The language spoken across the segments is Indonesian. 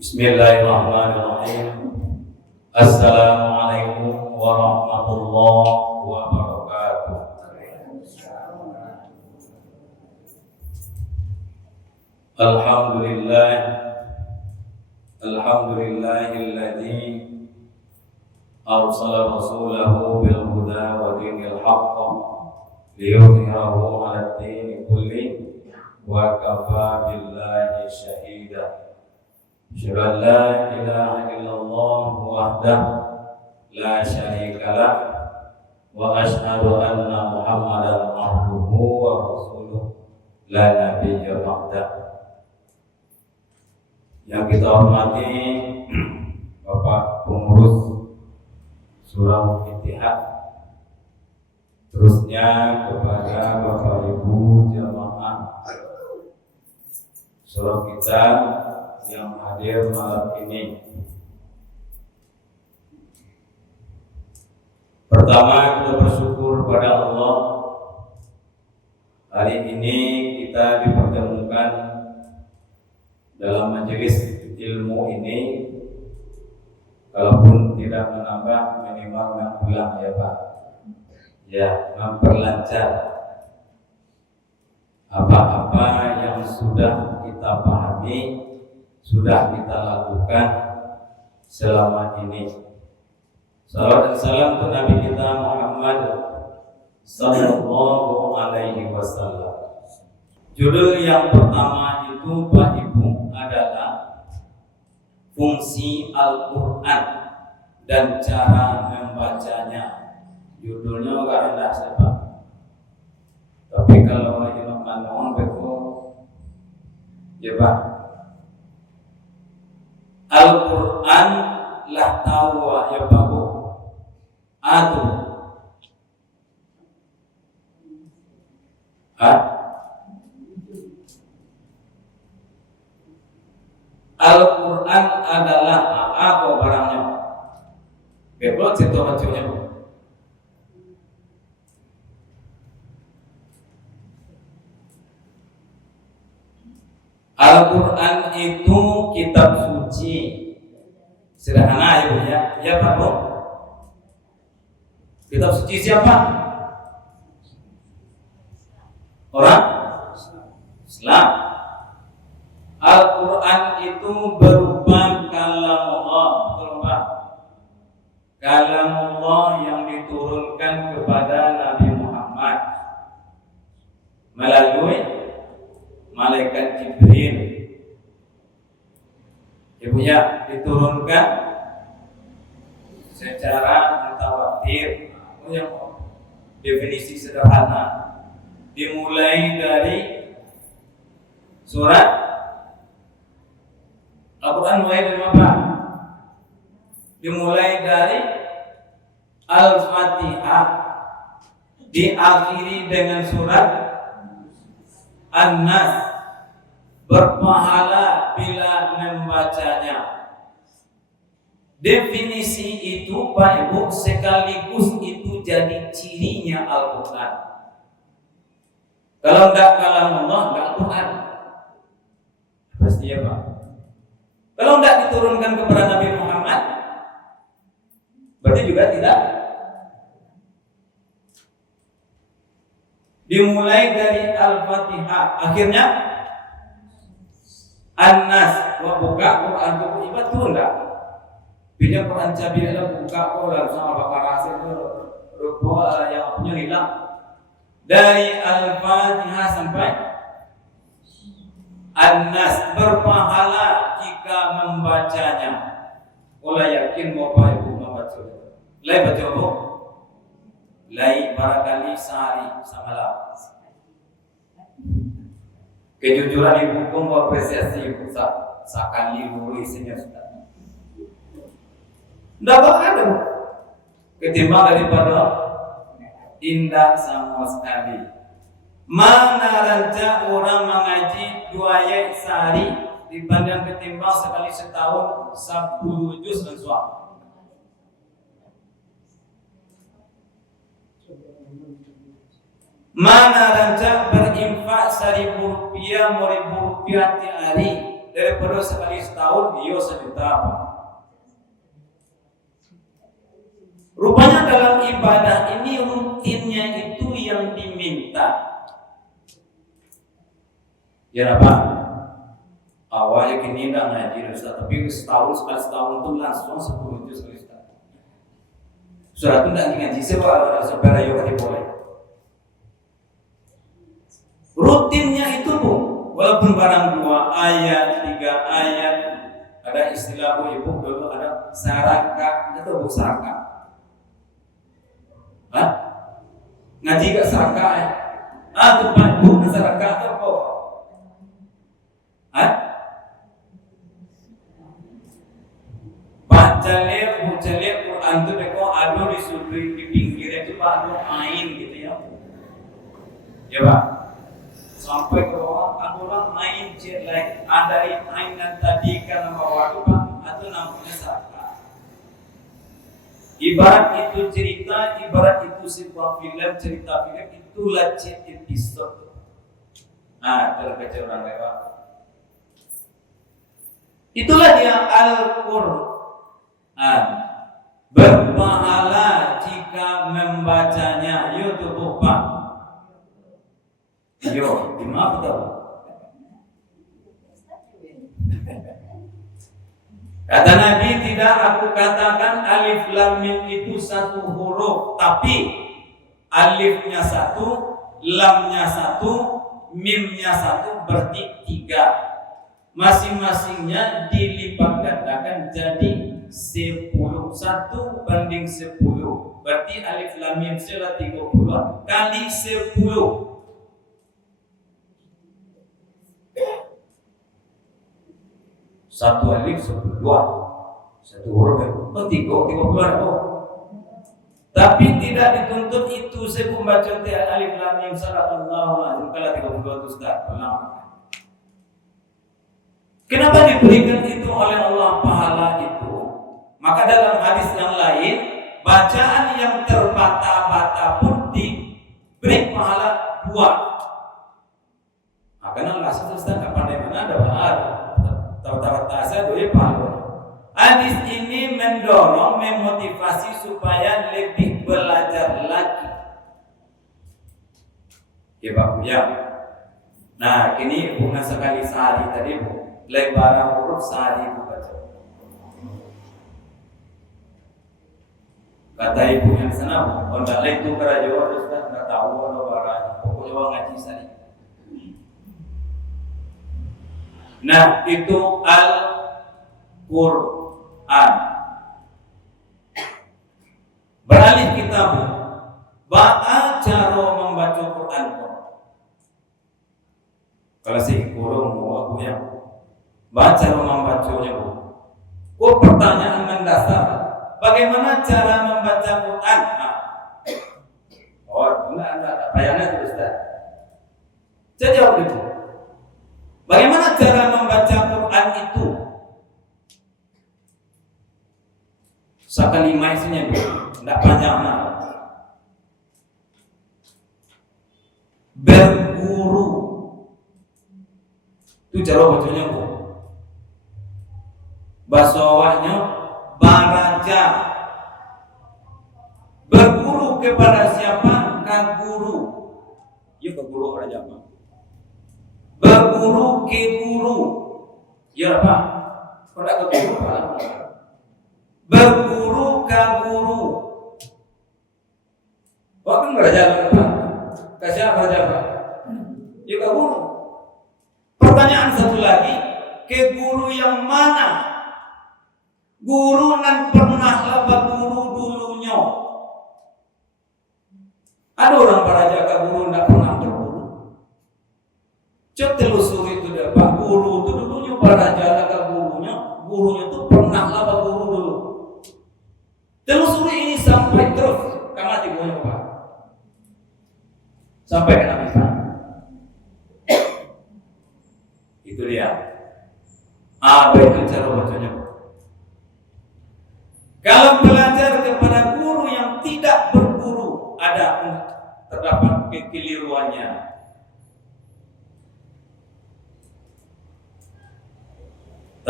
Bismillahirrahmanirrahim. Assalamualaikum warahmatullahi wabarakatuh. Alhamdulillahilladzi arsala rasulahu bil huda wa dinil haqq liyudhhirahu 'alad dini kulli wa kafa billahi shahida. Asyhadu an la ilaha illallah wahdahu la syarika lah wa asyhadu anna Muhammadan abduhu wa rasuluh la nabiyya ba'dah. Yang kita hormati Bapak Pengurus Surau Ittihad, terusnya kepada Bapak Ibu jamaah surau kita yang hadir malam ini. Pertama, kita bersyukur pada Allah. Hari ini kita dipertemukan dalam majelis ilmu ini, kalaupun tidak menambah, minimal mengulang ya Pak. Ya, memperlancar apa-apa yang sudah kita pahami, sudah kita lakukan selama ini. Salawat dan salam untuk Nabi kita Muhammad sallallahu alaihi wasallam. Judul yang pertama itu Pak Ibu adalah fungsi Al-Quran dan cara membacanya. Judulnya agak rendah Pak. Tapi kalau Imam Manon betul, ya Pak. Al-Quran lah tahu ya babu atu Al-Quran adalah apa barangnya? Betul situasinya. Al-Quran itu kitab suci. Sederhana ibu ya. Ya Pak Bu. Kitab suci siapa? Orang Islam. Al-Quran itu berupa kalamullah, betul Pak? Kalamullah yang diturunkan kepada Nabi Muhammad melalui malaikat Jibril. Ibunya diturunkan secara mutawatir. Yang definisi sederhana, dimulai dari surat Al-Quran mulai dari apa? Dimulai dari Al-Fatihah, diakhiri dengan surat An-Nas, berpahala bila membacanya. Definisi itu Pak Ibu sekaligus itu jadi cirinya Al-Quran. Kalau enggak kalamullah, enggak Al-Quran. Pasti ya Pak. Kalau enggak diturunkan kepada Nabi Muhammad, berarti juga tidak. Dimulai dari Al-Fatihah, akhirnya An-Nas, buka Quran itu ibadah turun enggak? Bila Quran cabi adalah buka Quran sama Baqarah itu ruku yang punya hilang dari Al-Fatihah sampai An-Nas, berpahala jika membacanya. Olah yakin Bapak Ibu membaca. Lai baca apa? Lai barangkali sehari semalam. Kejujuran ibu pun apresiasi ibu sekali dulu isinya sudah. Dapat ada ketimbang daripada indah sama sekali. Mana rancak orang mengaji 2 ayat sehari dibanding ketimbang sekali setahun 10 juz dan suap. Mana rancak berinfak 1.000 rupiah, 1.000 rupiah tiap hari daripada sekali setahun dia sejuta apa. Rupanya dalam ibadah ini rutinnya itu yang diminta. Ya apa? Awalnya kini tidak ngaji Ustaz, tapi setahun itu langsung 10 juz sekali setahun. Surat itu tidak ngaji supaya ayo kati boleh. Rutinnya itu Bu, walaupun barang 2 ayat, 3 ayat, ada istilah Bu Ibu dulu ada saraka, itu Bu saraka. Hah? Ngaji gak saraka ya? Itu Bu, saraka itu apa? Hah? Baca lihat Quran itu beko adu di sudut di pinggirnya itu adu ain gitu ya. Ya Pak. Sampai ke bawah ada orang ain jelek, ada ain yang tadi kan bawah itu Pak, itu namanya saraka. Ibarat itu cerita, ibarat itu sebuah film, cerita film itulah episode. Terkece orang lewat. Itulah dia Al-Quran. Berpahala jika membacanya. Yo tuh Pak. Yo, gimana tahu? Kata Nabi, tidak aku katakan alif lam mim itu satu huruf, tapi alifnya satu, lamnya satu, mimnya satu, berarti 3. Masing-masingnya dilipat gandakan jadi 10. 1 banding 10. Berarti alif lam mim adalah 30 kali 10. Satu alif 10, 1 huruf itu 30 itu. Tapi tidak dituntut itu saya membaca alif lam mim sallallahu alaihi wasallam kalau 32 itu sudah pernah. Kenapa diberikan itu oleh Allah pahala itu? Maka dalam hadis yang lain, bacaan yang terbata-bata pun diberi pahala 2. Karena Allah Ustaz nggak pandai mana ada pahala. Tahu-tahu saya boleh pahala. Hadis ini mendorong, memotivasi supaya lebih belajar lagi. Ya Pak ya. Nah, kini bukan sekali sehari tadi Bu. Lebaran huruf sehari Bu baca. Kata ibunya di sana, "Onda lek tu kerajo Ustaz enggak tahu lebaran. Pokoknya orang ngaji sehari." Nah, itu Al-Quran. Beralih kita Bu. Cara membaca Quran kok. Kalau si kurung mau aku ya. Baca membacanya Bu. Pertanyaan mendasar. Bagaimana cara membaca Quran? Enggak bayangnya itu Ustaz. Saya jawab itu. Bagaimana cara membaca Quran itu? Sekali isinya Bu, enggak panjang nah. Berguru. Itu cara bacanya Bu. Bahasa awalnya baraja. Berguru kepada siapa? Kaguru. Ya kaguru raja apa? Berguru ke guru. Ya Pak. Pada ke guru Pak. Berguru ke guru. Pak kan raja Pak. Kasih raja Pak. Ya ke guru. Pertanyaan satu lagi, ke guru yang mana? Guru nan pernah laba guru dulunya. Ada orang beraja ke guru tidak pernah berguru. Coba telusuri itu deh, Pak guru itu dulunya beraja ke gurunya itu pernah laba guru dulu. Telusuri ini sampai terus, karena tibunya Pak. Sampai ke Nabi Pak. Itu dia. Apa itu cara bacanya? Kalau belajar kepada guru yang tidak berguru, ada terdapat kekeliruannya.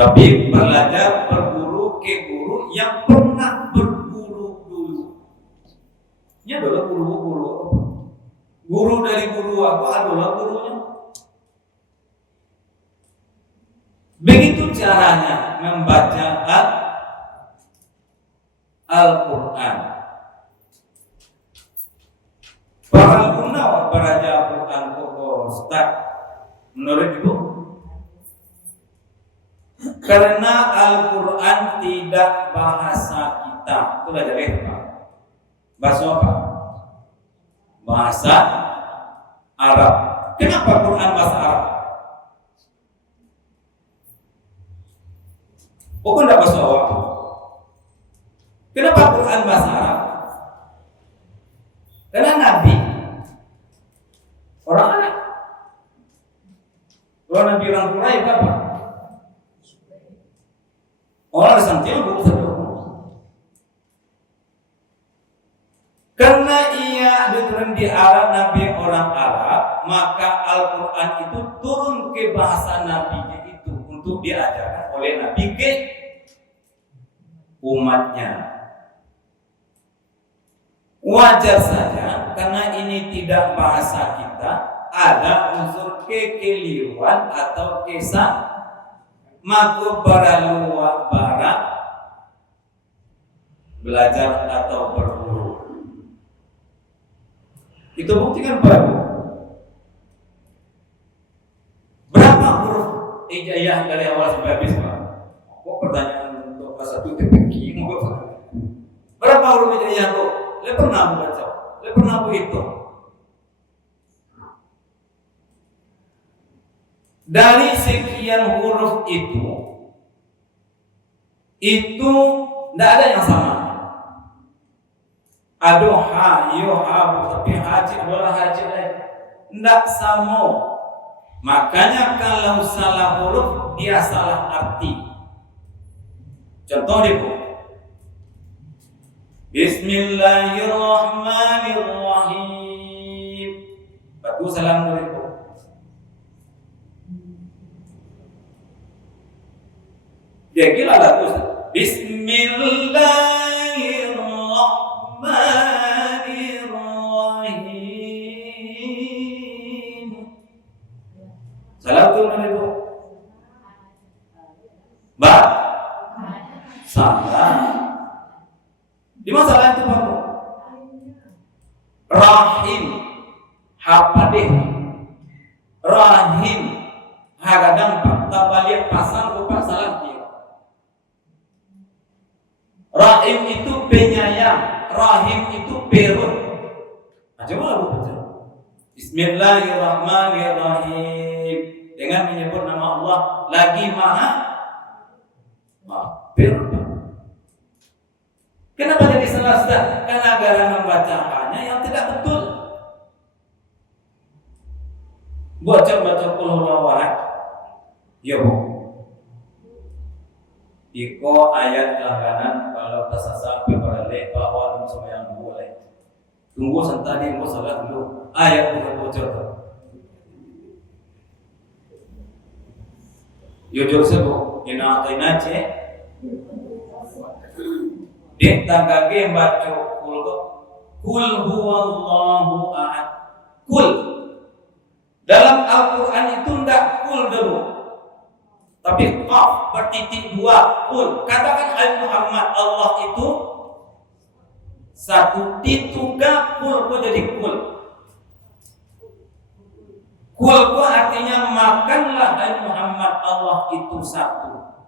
Tapi belajar berguru ke guru yang pernah berguru dulu. Ini adalah guru-guru. Guru dari guru aku adalah gurunya. Begitu caranya membaca Al-Quran. Para guna belajar Al-Quran kok Ustaz menurut Ibu? Karena Al-Quran tidak bahasa kita. Itu belajar apa? Bahasa apa? Bahasa Arab. Kenapa Quran bahasa Arab? Bukan tidak bahasa Arab. Kenapa Quran bahasa Arab? Karena Nabi orang Arab. Kalau Nabi orang Quraisy apa? Orang Santiago bukan saja. Karena ia diturun di Arab, Nabi orang Arab, maka Al-Quran itu turun ke bahasa Nabi itu untuk diajarkan oleh Nabi ke umatnya. Wajar saja karena ini tidak bahasa kita, ada unsur kekeliruan atau kesalahan. Maka baraluwa bara belajar atau berguru. Itu buktikan baru. Berapa huruf hijaiyah dari awal sampai habis, Pak? Kok pertanyaan untuk kelas 1 TPQ? Berapa huruf hijaiyah tuh? Le pernah baca, le pernah hitung. Dari sekian huruf itu tidak ada yang sama. Aduh, ha, yo, ha, tapi haji, bola haji, tidak sama. Makanya kalau salah huruf dia salah arti. Contoh deh, Bu. Bismillahirrahmanirrahim. Batu salam dulu. Dia kira lagu Bismillahirrahmanirrahim. Salah tu mana itu? Salah. Di mana salah itu, Pak? Rahim. Hapadeh. Rahim. Hagadang Pak. Tabaliat pasang Bapak salah dia. Rahim itu penyayang, rahim itu perut. Nah, coba lalu baca. Bismillahirrahmanirrahim. Dengan menyebut nama Allah lagi maha perut. Kenapa jadi salah, Ustaz? Karena gara membacakannya yang tidak betul. Baca qul huwallahu ahad. Ya, Bu. Iko ayat langganan kalau tersasar beberapa bahwa semua yang boleh. Tunggu sentadi mau salat dulu. Ayat bukan bocor. Yujur sebo ina tainace. Dek tagage baca kul huwallahu ahad. Kul. Dalam Al-Qur'an itu ndak kul dulu. Tapi qaf bertitik dua kul. Katakan hai Muhammad, Allah itu satu, tituga kul kok jadi kul. Kul kok artinya makanlah hai Muhammad, Allah itu satu.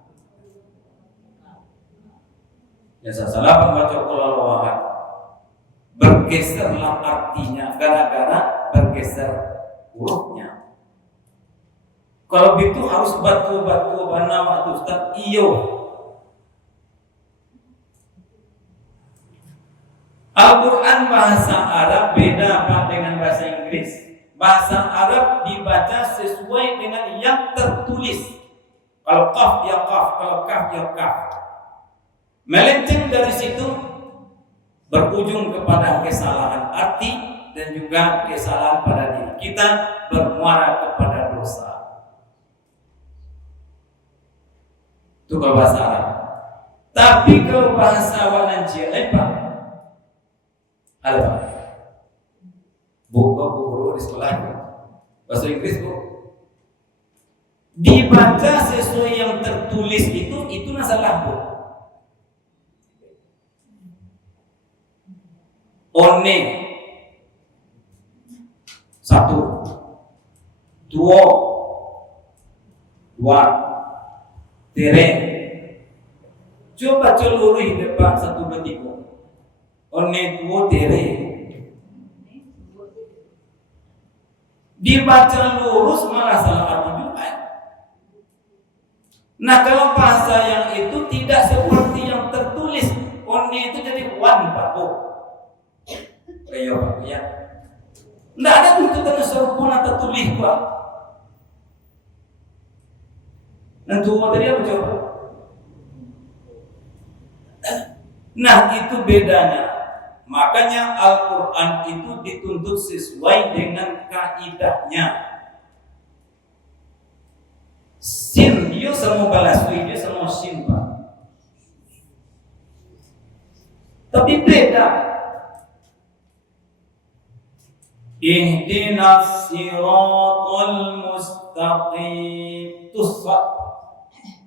Ya salah pembaca qul huwallahu ahad. Bergeserlah artinya gara-gara bergeser hurufnya. Kalau gitu harus batu-batu nama Ustaz iyo. Al-Quran bahasa Arab beda Pak dengan bahasa Inggris. Bahasa Arab dibaca sesuai dengan yang tertulis. Kalau qaf ya qaf, kalau kaf ya kaf. Melenceng dari situ berujung kepada kesalahan arti dan juga kesalahan pada diri kita, bermuara kepada dosa. Itu kalau bahasa Arab. Tapi kalau bahasa Walanjia apa? Apa? Guru di sekolah bahasa Inggris bu. Dibaca sesuai yang tertulis itu masalah bu. One satu, dua, tere. Coba celurih depan satu ketiga. One dua tere. Dibaca lurus malah salah arti juga. Nah kalau bahasa yang itu tidak seperti yang tertulis, one itu jadi one papo. Ayo pak ya. Nggak ada tuntutan sempurna tertulis pak. Nanti tadi apa coba? Nah itu bedanya. Makanya Al-Quran itu dituntut sesuai dengan kaidahnya. Sin dia semua balas dia semua sin pak. Tapi beda. Ihdinas siratal mustaqim. Tusfa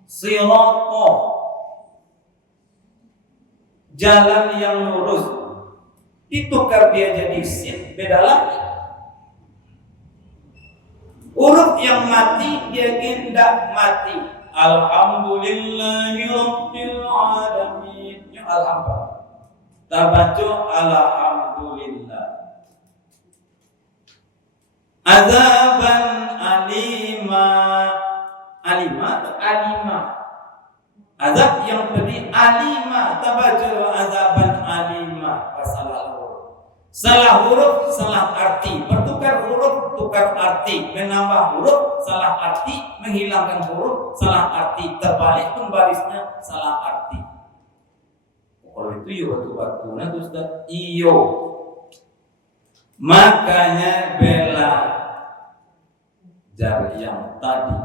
sirata jalan yang lurus. Ditukar dia jadi sin, beda lagi. Huruf yang mati dia tidak mati. Alhamdulillahirabbil alamin. Ya alhamdulillah. Tabacu alhamdulillah. Azaban alima. Azab yang pedih alima. Tabacu azaban alima. Salah huruf, salah arti. Bertukar huruf, tukar arti. Menambah huruf, salah arti. Menghilangkan huruf, salah arti. Terbalik pun barisnya, salah arti. Kalau itu ya waktu-waktu itu Ustaz. Iyo. Makanya bela jar yang tadi.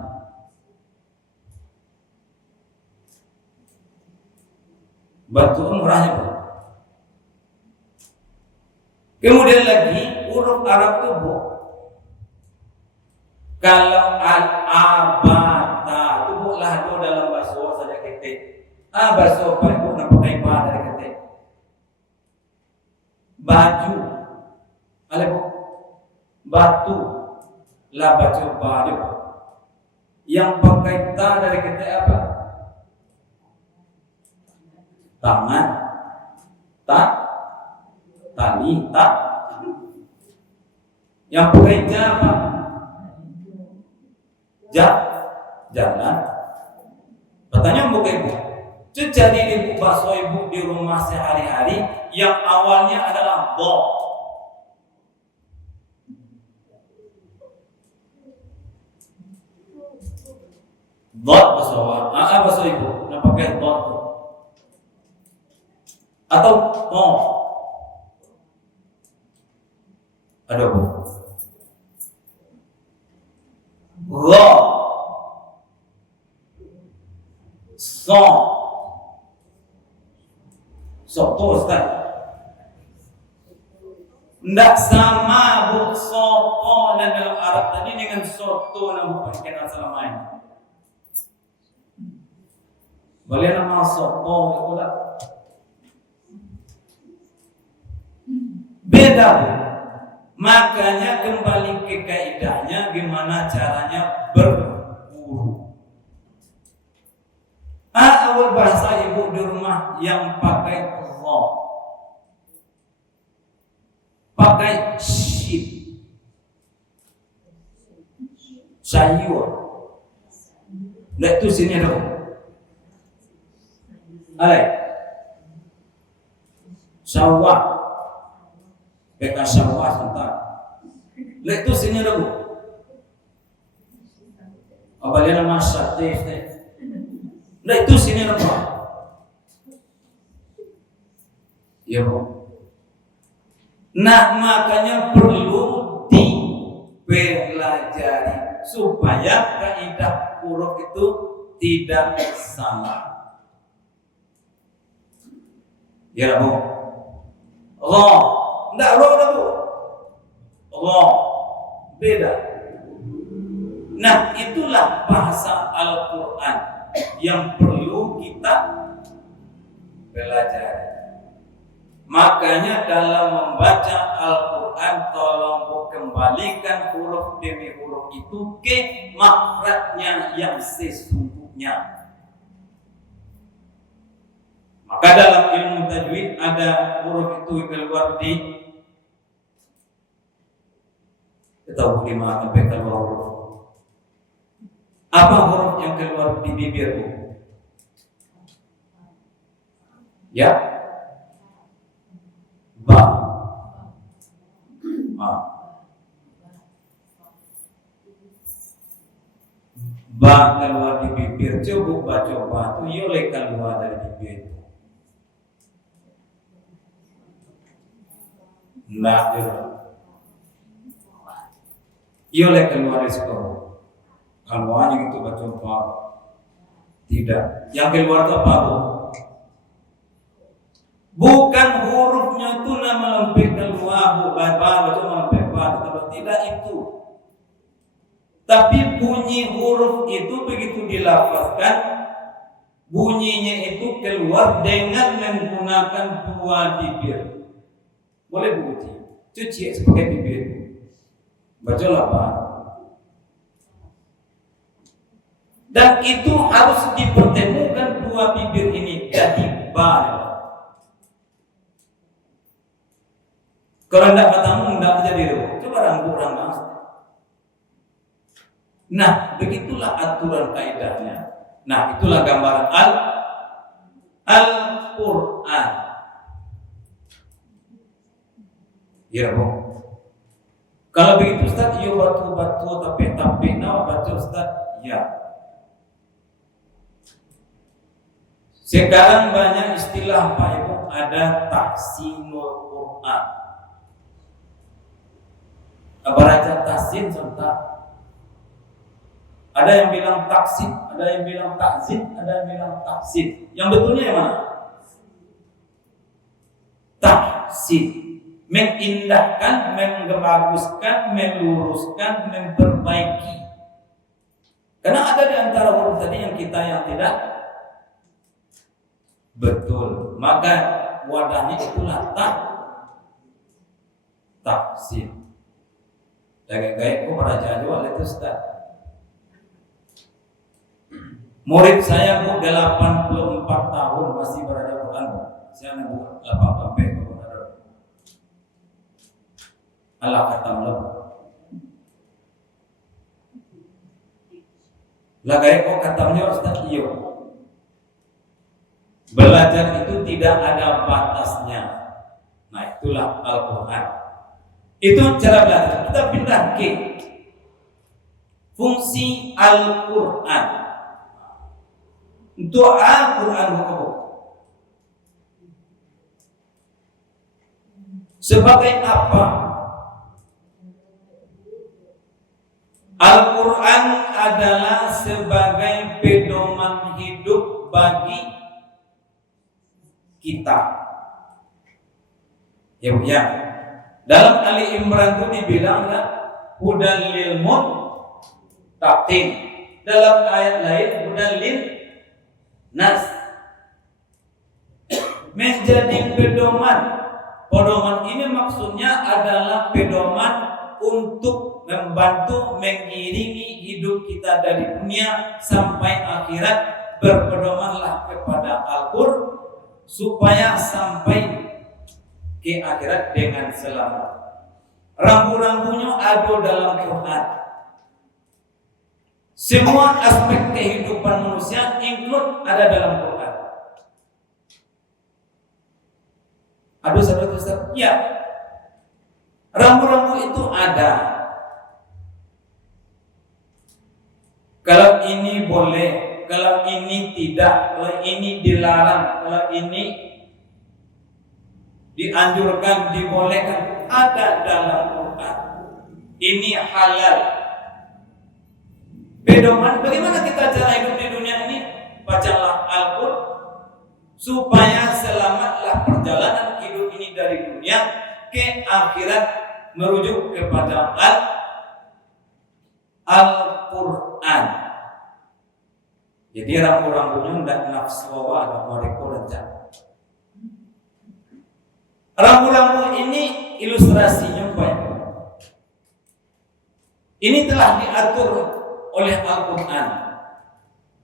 Batu umrahnya bu. Kemudian lagi huruf Arab itu bu. Kalau al-abata itu bu lahdo dalam bahasa saja ketik. Bahasa apa bu nak pakai ba dari ketik. Baju, ale bu. Batu, lah baca baju. Yang pakai ta dari ketik apa? Tangan, tali, yang pakai apa? Jalan. Pertanyaan bukan ibu. Jadi ibu bakso ibu di rumah sehari-hari yang awalnya adalah bo. Dot bahasa bahasa ibu. Nak pakai dot atau ada bu. Lo soto Ustaz. Ndak sama bu soto dan dalam Arab tadi dengan soto yang bukan kenal selama ini. Boleh nama soto itu lah. Beda bu. Makanya kembali ke kaidahnya gimana caranya berburu. Awal bahasa ibu di rumah yang pakai ro, pakai shin, sayur. Lihat tuh sini dong. Sawah. Beka sawah sebentar. Lihat tuh sini dong. Apalagi nama sate. Lihat tuh sini dong. Ya bu. Nah makanya perlu dipelajari supaya kaidah huruf itu tidak sama. Ya Bu, Allah, enggak Allah udah Bu, Allah beda. Nah, itulah bahasa Al-Quran yang perlu kita belajar. Makanya dalam membaca Al-Quran, tolong kembalikan huruf demi huruf itu ke makhrajnya yang sesungguhnya. Maka dalam ilmu tajwid ada huruf itu keluar di, kita tahu di mana sampai keluar huruf. Apa huruf yang keluar di bibir Bu? Ya, ba. Ba keluar di bibir. Coba itu yole keluar dari bibir. Nggak juga. Yole keluar dari sekolah. Keluarnya gitu baca. Tidak. Yang keluar itu apa Bu? Bukan hurufnya itu nama lempik keluar Bu, baca lempik ba, tidak itu. Tapi bunyi huruf itu begitu dilafazkan, bunyinya itu keluar dengan menggunakan dua bibir. Boleh Bu cuci sebagai bibir. Bacalah Pak. Dan itu harus dipertemukan dua bibir ini jadi ba. Kalau tidak ketemu tidak jadi Bu. Coba rangkul. Nah, begitulah aturan kaidahnya. Nah, itulah gambaran Al-Quran. Ya Bu. Kalau begitu Ustaz, iya batu tapi nawa baca Ustaz, ya. Sekarang banyak istilah Pak Ibu, ada tahsinul Quran. Baca tahsin serta ada yang bilang taksin, ada yang bilang takzin, ada yang bilang taksin. Yang betulnya yang mana? Tahsin, mengindahkan, membaguskan, meluruskan, memperbaiki. Karena ada di antara huruf tadi yang tidak betul. Maka wadahnya itulah taksin. Gaya-gaya kok beraja jual itu Ustaz. Murid saya Bu 84 tahun masih beraja Quran Bu. Saya Bu 80 Bu. Allah khatam lah. Lah gaya kok khatamnya Ustaz iyo. Belajar itu tidak ada batasnya. Nah, itulah Al-Quran. Itu cara belajar. Kita pindah ke fungsi Al-Quran. Untuk Al-Quran hukum. Sebagai apa? Al-Quran adalah sebagai pedoman hidup bagi kita. Ya Bu ya. Dalam Ali Imran itu dibilang hudan lil muttaqin. Dalam ayat lain hudan lin nas. Menjadi pedoman. Pedoman ini maksudnya adalah pedoman untuk membantu mengiringi hidup kita dari dunia sampai akhirat. Berpedomanlah kepada Al-Qur'an supaya sampai ke akhirat dengan selamat. Rambu-rambunya ada dalam Quran. Semua aspek kehidupan manusia include ada dalam Quran. Aduh sahabat Ustaz, ya. Rambu-rambu itu ada. Kalau ini boleh, kalau ini tidak, kalau ini dilarang, kalau ini dianjurkan, dibolehkan, ada dalam Quran. Ini halal. Pedoman, bagaimana kita cara hidup di dunia ini? bacalah Al-Qur'an supaya selamatlah perjalanan hidup ini dari dunia ke akhirat merujuk kepada Al-Qur'an. Jadi rambu-rambunya ndak nafsu wa ada mereka rencana. Rambu-rambu ini ilustrasinya banyak. Ini telah diatur oleh Al-Qur'an.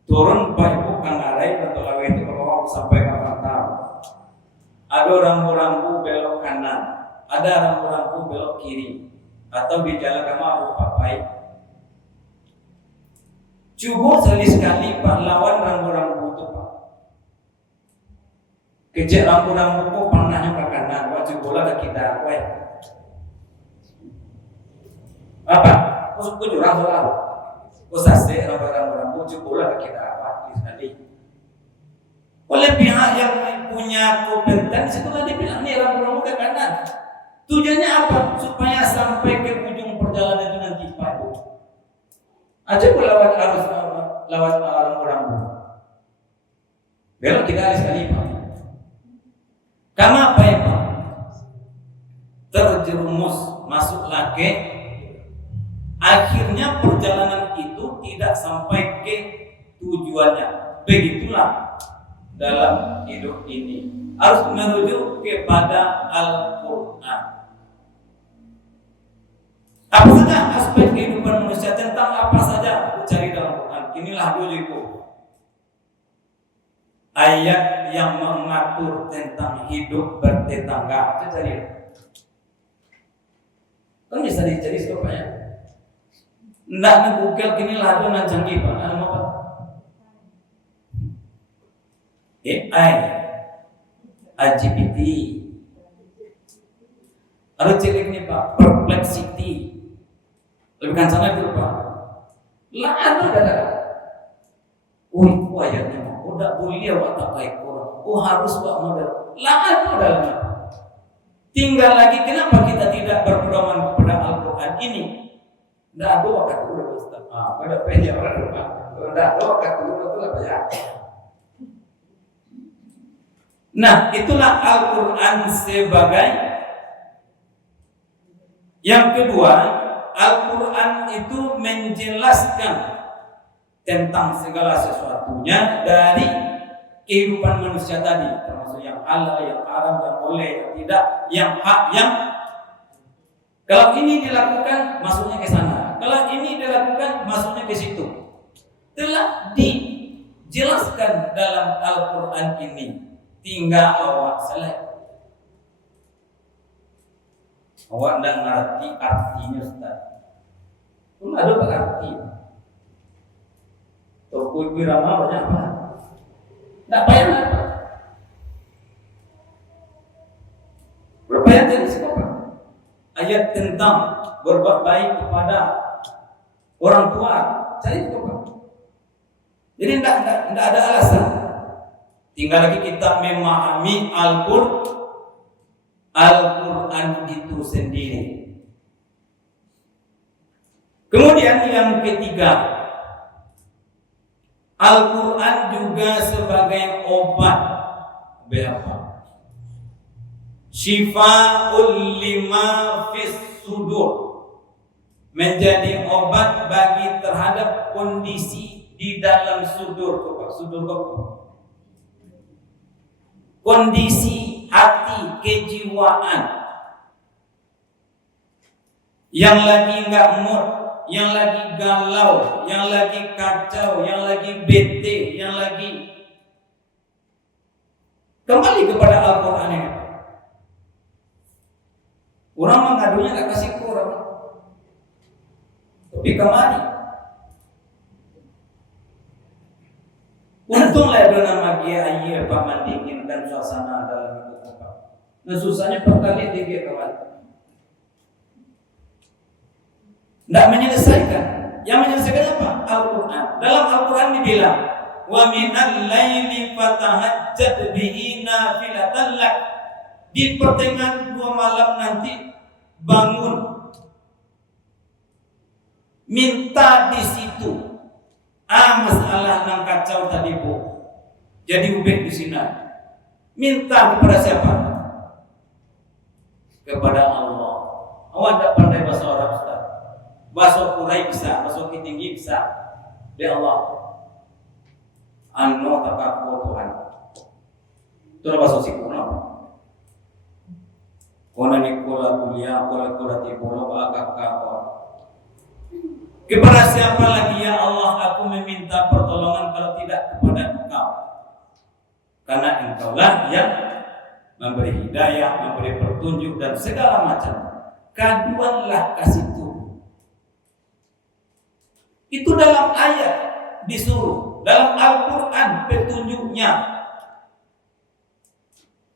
Turun Bapak Kang Arai atau lawe itu kalau sampai kapan tahu. Ada rambu-rambu belok kanan, ada rambu-rambu belok kiri, atau di jalan kamu Abu Papai. Coba sekali Pak lawan rambu-rambu itu Pak. Kejak rambu-rambu kok panahnya ke kanan, wajib bola ke kita apa ya? Apa? Kok jurang selalu? Kok sase rambu-rambu coba bola ke kita apa? Sekali. Oleh pihak yang punya kompetensi itulah dibilang nih rambu-rambu ke kanan. Tujuannya apa? Supaya sampai ke ujung perjalanan itu nanti Pak. Aja lewat arus lewat rambu-rambu. Belok kita harus sekali Pak. Karena apa ya Pak? Terjerumus masuk lagi, akhirnya perjalanan itu tidak sampai ke tujuannya. Begitulah dalam hidup ini harus merujuk kepada Al-Qur'an. Apa saja aspek kehidupan manusia, tentang apa saja cari dalam Quran. Inilah dulu ayat yang mengatur tentang hidup bertetangga. Itu cari. Kan bisa dicari supaya ndak nge-google kini lah do nan canggih Pak. Apa? AI, LGBT, ada cek ini Pak, perplexity. Lebih kan sana itu Pak. Lah ada. Oh itu ayatnya Pak. Oh tak boleh awak tak baik orang. Oh harus Pak model. Lah ada dalamnya. Tinggal lagi kenapa kita tidak berpedoman kepada Al-Qur'an ini? Tidak ada waktu dulu Ustaz. Pada peja orang Pak. Tidak ada waktu dulu itu apa ya? Nah, itulah Al-Qur'an sebagai yang kedua. Al-Quran itu menjelaskan tentang segala sesuatunya dari kehidupan manusia tadi, termasuk yang halal, yang haram, yang boleh, yang tidak, yang hak, yang kalau ini dilakukan masuknya ke sana, kalau ini dilakukan masuknya ke situ. Telah dijelaskan dalam Al-Quran ini, tinggal awak selesai. Awak tidak ngerti artinya Ustaz. Pun ada berarti. Toko Wirama banyak apa? Tidak payah apa? Berapa ayat dari siapa? Ayat tentang berbuat baik kepada orang tua. Cari itu Pak. Jadi tidak ada alasan. Tinggal lagi kita memahami Al-Quran itu sendiri. Kemudian yang ketiga, Al-Quran juga sebagai obat. Berapa? Syifa'ul lima fis sudur, menjadi obat bagi terhadap kondisi di dalam sudur. Sudur apa? Kondisi hati, kejiwaan yang lagi nggak mood, yang lagi galau, yang lagi kacau, yang lagi bete, yang lagi kembali kepada Al-Quran ini. Orang mengadunya nggak kasih kurang, tapi kemari. Untunglah ada nama dia air Pak mendinginkan suasana dalam hidup Pak. Nah susahnya perkali dia kawan. Tidak menyelesaikan. Yang menyelesaikan apa? Al-Quran. Dalam Al-Quran dibilang, wa minal laili fatahajjat bihi nafilatan lak. Di pertengahan 2 malam nanti bangun, minta di situ. Masalah nang kacau tadi Bu, jadi ubek di sini. Minta kepada siapa? Kepada Allah. Awak tidak pandai bahasa Arab, Ustaz. Bahasa Quraisy bisa, bahasa tinggi bisa. Dia Allah. Anu takaku Tuhan. Itu bahasa sikuna. Kona nikola kuliah, kola tibono agak kapal. Kepada siapa lagi ya Allah aku meminta pertolongan kalau tidak kepada Engkau? Karena Engkaulah yang memberi hidayah, memberi petunjuk dan segala macam. Kaduanlah kasih Tuhan. Itu dalam ayat disuruh, dalam Al-Quran petunjuknya.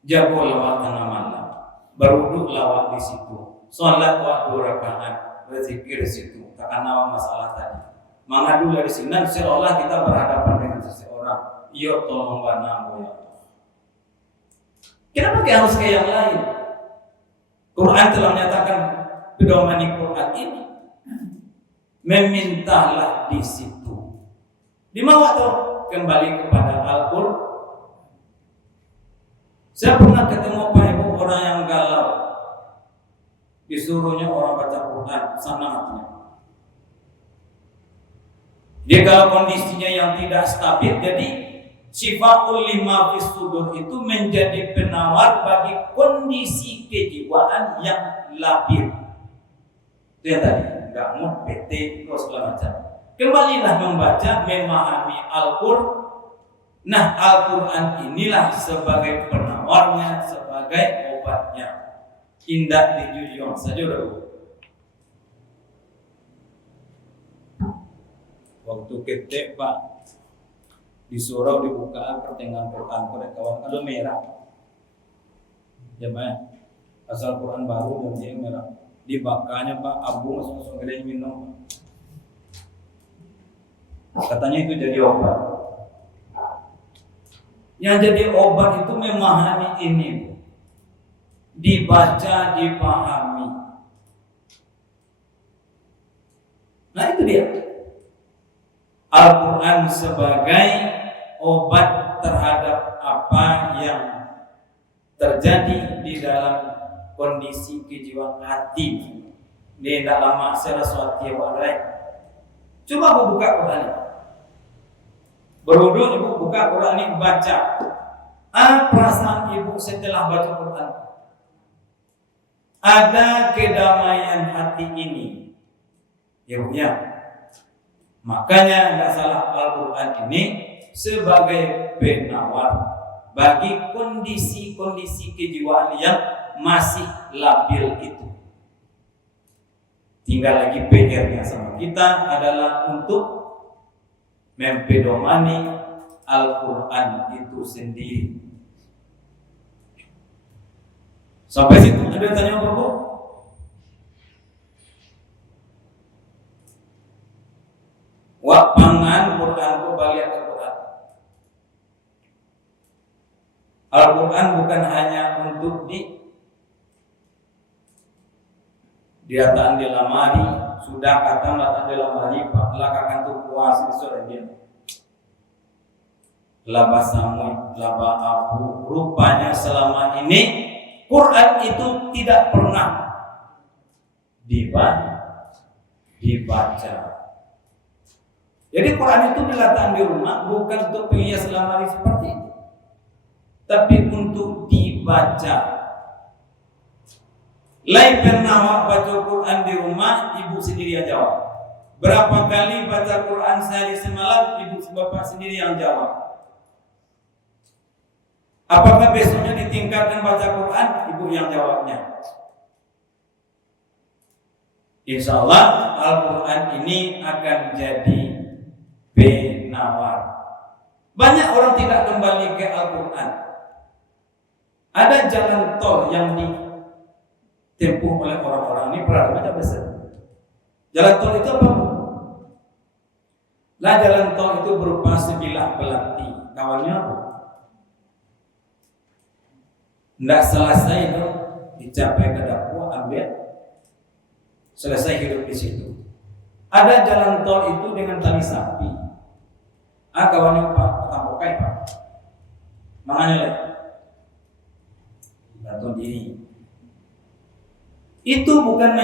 Jago lawat tengah malam, berwuduk lawat di situ, sholat waktu rakaat, berzikir di situ. Karena masalah tadi, mengadulah di sini, seolah kita berhadapan dengan seseorang. Yo tolong bantu ya. Kenapa kita harus kayak yang lain? Quran telah menyatakan pedoman Quran ini, memintalah di situ. Di mana tuh? Kembali kepada Al-Quran. Saya pernah ketemu Pak Ibu orang yang galau, disuruhnya orang baca Quran, sana hatinya. Dia kalau kondisinya yang tidak stabil, jadi Syifaul lima fis sudur itu menjadi penawar bagi kondisi kejiwaan yang labil. Itu yang tadi, nggak mau PT terus segala macam. Kembalilah membaca, memahami Al-Quran. Nah, Al-Quran inilah sebagai penawarnya, sebagai obatnya. Indah dijujur saja dulu. Waktu ketek Pak disuruh dibukaan pertengahan Quran pada kawan kalau merah, ya Pak, asal Quran baru dan dia merah, dibakanya Pak abu masuk gede minum, katanya itu jadi obat. Yang jadi obat itu memahami ini, dibaca, dipahami. Nah itu dia. Al-Quran sebagai obat terhadap apa yang terjadi di dalam kondisi kejiwaan hati di dalam masalah suatu yang lain. Coba buka Quran, berwudu ibu buka Quran ini baca. Perasaan ibu setelah baca Quran, ada kedamaian hati ini, ibunya. Makanya tidak salah Al-Quran ini sebagai penawar bagi kondisi-kondisi kejiwaan yang masih labil itu. Tinggal lagi PR-nya sama kita adalah untuk mempedomani Al-Quran itu sendiri. Sampai situ ada tanya apa Bu? Wak pangan Quran ku balik ke Quran. Al-Quran bukan hanya untuk diataan di lamari, sudah kata letak di lamari, belakang tu puas di sore dia. Laba samui, laba abu. Rupanya selama ini Quran itu tidak pernah dibaca. Jadi Quran itu diletakkan di rumah bukan untuk penghias lemari seperti itu, tapi untuk dibaca. Lain pernah baca Quran di rumah, ibu sendiri yang jawab. Berapa kali baca Quran sehari semalam, ibu bapak sendiri yang jawab. Apakah besoknya ditingkatkan baca Quran, ibu yang jawabnya. Insya Allah Al-Quran ini akan jadi penawar. Banyak orang tidak kembali ke Al-Quran. Ada jalan tol yang ditempuh oleh orang-orang ini beragama besar. Jalan tol itu apa? Lah jalan tol itu berupa sebilah belati. Kawannya apa? Tidak selesai itu dicapai ke dakwah, ambil selesai hidup di situ. Ada jalan tol itu dengan tali sapi. Kawannya Pak, tampokai Pak. Makanya lagi gantung diri. Itu bukan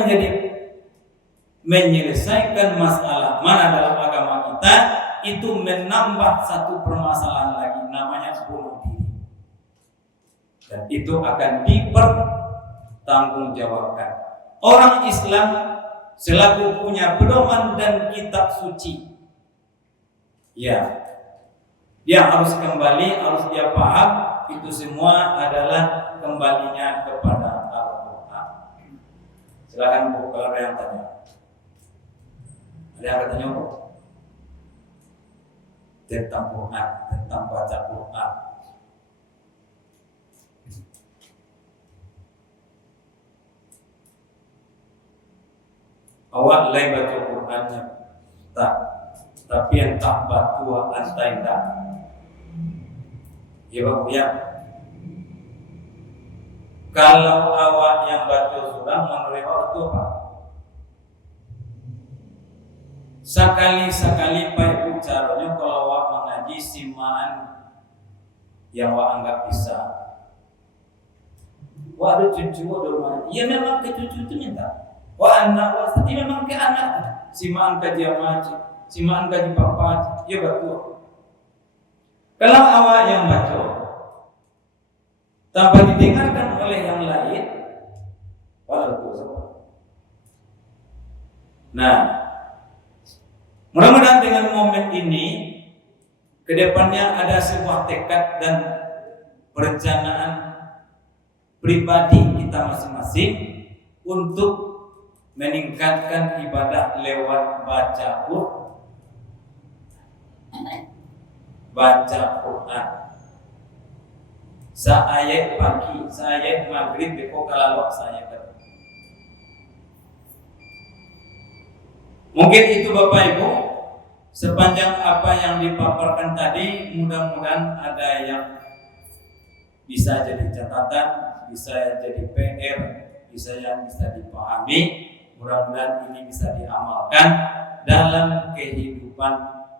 menyelesaikan masalah mana dalam agama kita, itu menambah satu permasalahan lagi, namanya bunuh diri. Dan itu akan dipertanggungjawabkan. Orang Islam selaku punya pedoman dan kitab suci, ya, dia harus kembali, harus dia paham, itu semua adalah kembalinya kepada Al-Quran. Silakan Bu, kalau ada yang tanya. Ada yang bertanya Bu? Tentang Quran, tentang baca Quran. Awak lain baca Qurannya, tak, tapi yang tak batua antai tak. Ya Bapak ya. Kalau awak yang baca surah menurut awak itu apa? Sekali-sekali baik caranya kalau awak mengaji simaan yang awak anggap bisa. Wah ada cucu ada rumah. Ya memang ke cucu itu minta. Wah anak wah ini memang ke anak. Simaan kaji amaji, simaan kaji papa. Ya betul. Kalau awak yang baca tanpa didengarkan oleh yang lain, wah betul. Nah, mudah-mudahan dengan momen ini kedepannya ada sebuah tekad dan perencanaan pribadi kita masing-masing untuk meningkatkan ibadah lewat baca Quran. Saayat pagi, saayat maghrib, beko kalalok saya. Mungkin itu Bapak Ibu, sepanjang apa yang dipaparkan tadi, mudah-mudahan ada yang bisa jadi catatan, bisa jadi PR, bisa dipahami. Mudah-mudahan ini bisa diamalkan dalam kehidupan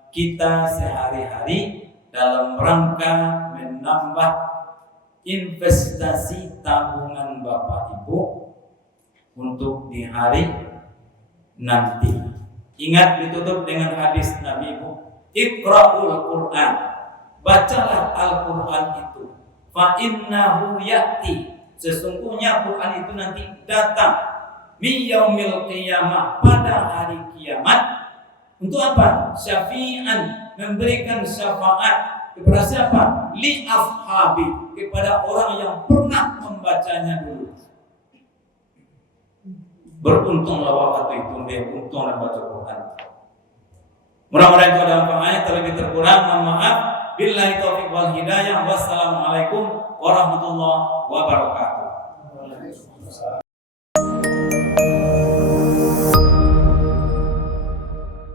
kita sehari-hari dalam rangka menambah investasi tabungan Bapak Ibu untuk di hari nanti. Ingat ditutup dengan hadis Nabi Ibu, Iqra'ul Quran, bacalah Al-Quran itu. Fa innahu ya'ti, sesungguhnya Quran itu nanti datang mi yaumil qiyamah, pada hari kiamat. Untuk apa? Syafi'an, memberikan syafaat kepada siapa? Li ashabi, kepada orang yang pernah membacanya dulu. Beruntunglah waktu itu dia untung membaca Quran. Mudah-mudahan itu ada manfaatnya. Terlebih terkurang mohon maaf. Billahi taufiq wal hidayah. Wassalamualaikum warahmatullahi wabarakatuh.